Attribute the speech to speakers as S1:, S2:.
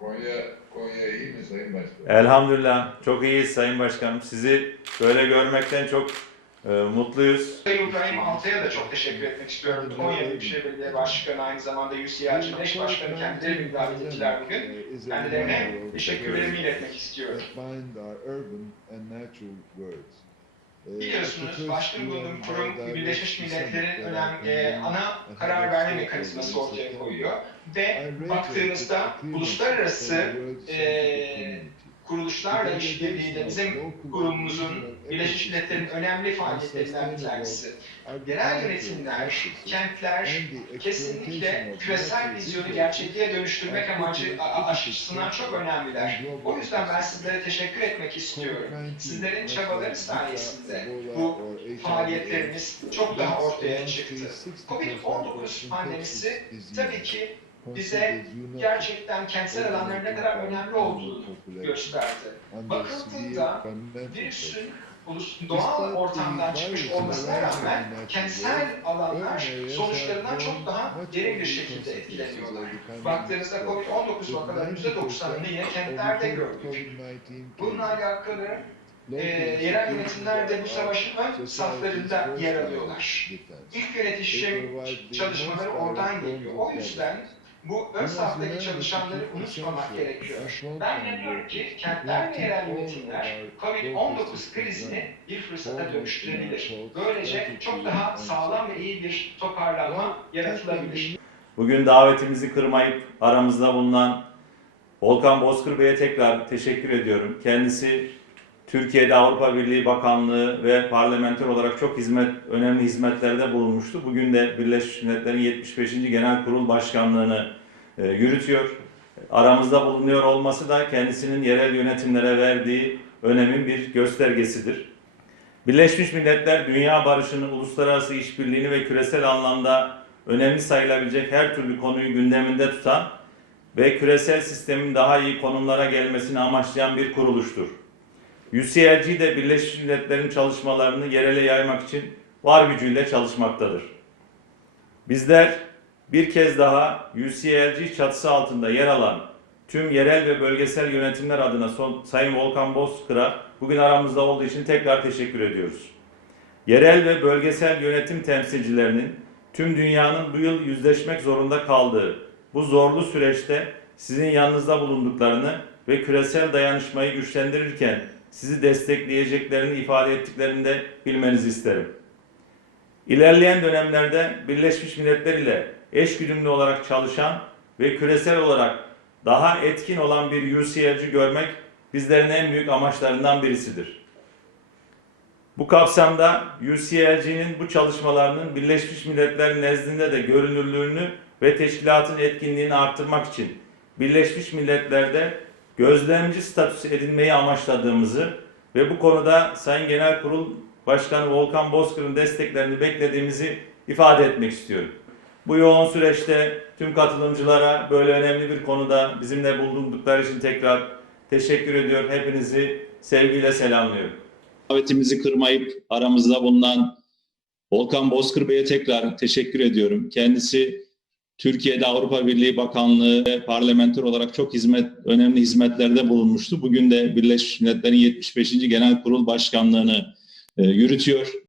S1: Konya, Konya iyi mi Sayın Başkan?
S2: Elhamdülillah çok iyiyiz Sayın Başkanım. Sizi böyle görmekten çok e, mutluyuz.
S3: Sayın İbrahim Altay'a da çok teşekkür etmek istiyorum. Konya Büyükşehir Belediye Başkanı aynı zamanda UCL'cinin eş başkanı kendileri bir davet ettiler bugün. Kendilerine teşekkürlerimi iletmek istiyorum. Biliyorsunuz başkanı bulunduğum kurum Birleşmiş Milletler'in önemli ana karar verme mekanizması ortaya koyuyor. Ve baktığımızda uluslararası eee kuruluşlarla işbirliğiyle bizim kurumumuzun Birleşmiş Milletler'in önemli faaliyetlerinden bir tanesi. Yerel yönetimler, kentler kesinlikle küresel vizyonu gerçekliğe dönüştürmek amacı açısından çok önemliler. O yüzden ben sizlere teşekkür etmek istiyorum. Sizlerin çabaları sayesinde bu faaliyetlerimiz çok daha ortaya çıktı. Covid-19 pandemisi tabii ki bize gerçekten kentsel alanların ne kadar önemli olduğunu gösterdi. Bakıldığında virüsün doğal ortamdan çıkmış olmasına rağmen kentsel alanlar sonuçlarından çok daha derin bir şekilde etkileniyorlar. Baktığınızda Covid-19 vakalarının %90'ını yine kentlerde gördük. Bununla alakalı e, yerel yönetimler de bu savaşın ön saflarında yer alıyorlar. İlk yönetişim çalışmaları oradan geliyor. O yüzden bu ön saftaki çalışanları unutmamak gerekiyor. Ben inanıyorum ki kentler ve yerel yönetimler Covid-19 krizini bir fırsata dönüştürebilir. Böylece çok daha sağlam ve iyi bir toparlanma yaratılabilir.
S2: Bugün davetimizi kırmayıp aramızda bulunan Volkan Bozkır Bey'e tekrar teşekkür ediyorum. Kendisi Türkiye'de Avrupa Birliği Bakanlığı ve parlamenter olarak çok hizmet, önemli hizmetlerde bulunmuştu. Bugün de Birleşmiş Milletler'in 75. Genel Kurul Başkanlığını e, yürütüyor. Aramızda bulunuyor olması da kendisinin yerel yönetimlere verdiği önemin bir göstergesidir. Birleşmiş Milletler dünya barışını, uluslararası işbirliğini ve küresel anlamda önemli sayılabilecek her türlü konuyu gündeminde tutan ve küresel sistemin daha iyi konumlara gelmesini amaçlayan bir kuruluştur. UCLG de Birleşmiş Milletler'in çalışmalarını yerele yaymak için var gücüyle çalışmaktadır. Bizler bir kez daha UCLG çatısı altında yer alan tüm yerel ve bölgesel yönetimler adına son, Sayın Volkan Bozkır'a bugün aramızda olduğu için tekrar teşekkür ediyoruz. Yerel ve bölgesel yönetim temsilcilerinin tüm dünyanın bu yıl yüzleşmek zorunda kaldığı bu zorlu süreçte sizin yanınızda bulunduklarını ve küresel dayanışmayı güçlendirirken sizi destekleyeceklerini ifade ettiklerini de bilmenizi isterim. İlerleyen dönemlerde Birleşmiş Milletler ile eşgüdümlü olarak çalışan ve küresel olarak daha etkin olan bir UCLG görmek bizlerin en büyük amaçlarından birisidir. Bu kapsamda UCLG'nin bu çalışmalarının Birleşmiş Milletler nezdinde de görünürlüğünü ve teşkilatın etkinliğini arttırmak için Birleşmiş Milletler'de gözlemci statüsü edinmeyi amaçladığımızı ve bu konuda Sayın Genel Kurul Başkanı Volkan Bozkır'ın desteklerini beklediğimizi ifade etmek istiyorum. Bu yoğun süreçte tüm katılımcılara böyle önemli bir konuda bizimle bulundukları için tekrar teşekkür ediyor. Hepinizi sevgiyle selamlıyorum.
S4: davetimizi kırmayıp aramızda bulunan Volkan Bozkır Bey'e tekrar teşekkür ediyorum. Kendisi Türkiye'de Avrupa Birliği Bakanlığı ve parlamenter olarak çok hizmet, önemli hizmetlerde bulunmuştu. Bugün de Birleşmiş Milletler'in 75. Genel Kurul Başkanlığını e, yürütüyor.